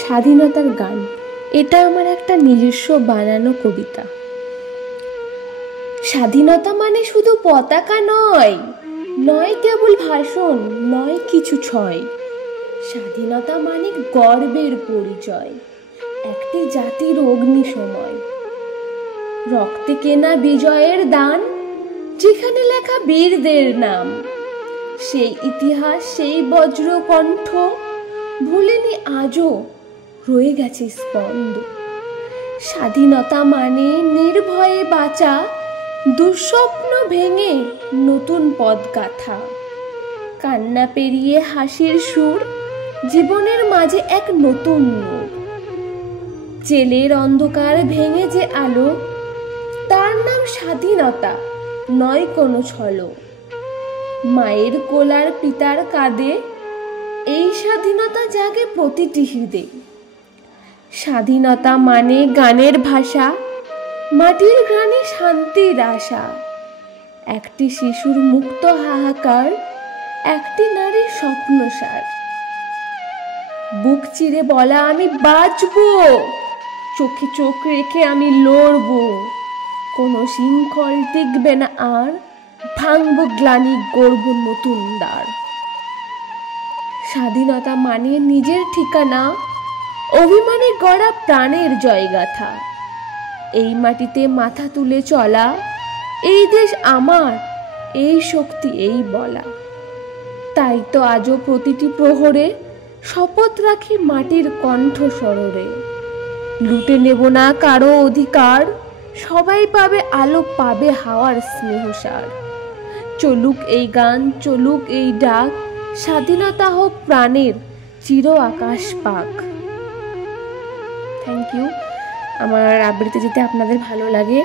স্বাধীনতার গান। এটা আমার একটা নিজস্ব বানানো কবিতা। স্বাধীনতা মানে শুধু পতাকা নয়, নয় কেবল ভাষণ, নয় কিছু ছয়। স্বাধীনতা মানে গর্বের পরিচয়, একটি জাতির অগ্নি সময়, রক্তে কেনা বিজয়ের দান, যেখানে লেখা বীরদের নাম। সেই ইতিহাস, সেই বজ্রকণ্ঠ ভুলেনি আজও, রয়ে গেছে স্পন্দ। স্বাধীনতা মানে নির্ভয়ে বাঁচা, দুঃস্বপ্ন ভেঙে নতুন পথ গাথা, কান্না পেরিয়ে হাসির সুর, জীবনের মাঝে এক নতুন নূর। জেলের অন্ধকার ভেঙে যে আলো, তার নাম স্বাধীনতা, নয় কোনো ছলো। মায়ের কোলার পিতার কাঁধে, এই স্বাধীনতা জাগে প্রতিটি হৃদয়ে। স্বাধীনতা মানে গানের ভাষা, মাটির ঘ্রাণে শান্তির আশা, একটি শিশুর মুক্ত হাহাকার, একটি নারীর স্বপ্নসার। বুক চিরে বলা আমি বাঁচবো, চোখে চোখ রেখে আমি লড়বো, কোনো শৃঙ্খল টিকবে না আর, ভাঙবো গ্লানি, গড়ব নতুন দ্বার। স্বাধীনতা মানে নিজের ঠিকানা, অভিমানে গড়া প্রাণের জয়গাথা। এই মাটিতে মাথা তুলে চলা, এই দেশ আমার, এই শক্তি এই বলা। তাই তো আজও প্রতিটি প্রহরে শপথ রাখি মাটির কণ্ঠ স্বরে, লুটে নেব না কারো অধিকার, সবাই পাবে আলো, পাবে হাওয়ার স্নেহসার। চলুক এই গান, চলুক এই ডাক, স্বাধীনতা হোক প্রাণের চির আকাশ পাক। Thank you. আমার আবৃত্তি যেতে আপনাদের ভালো লাগে।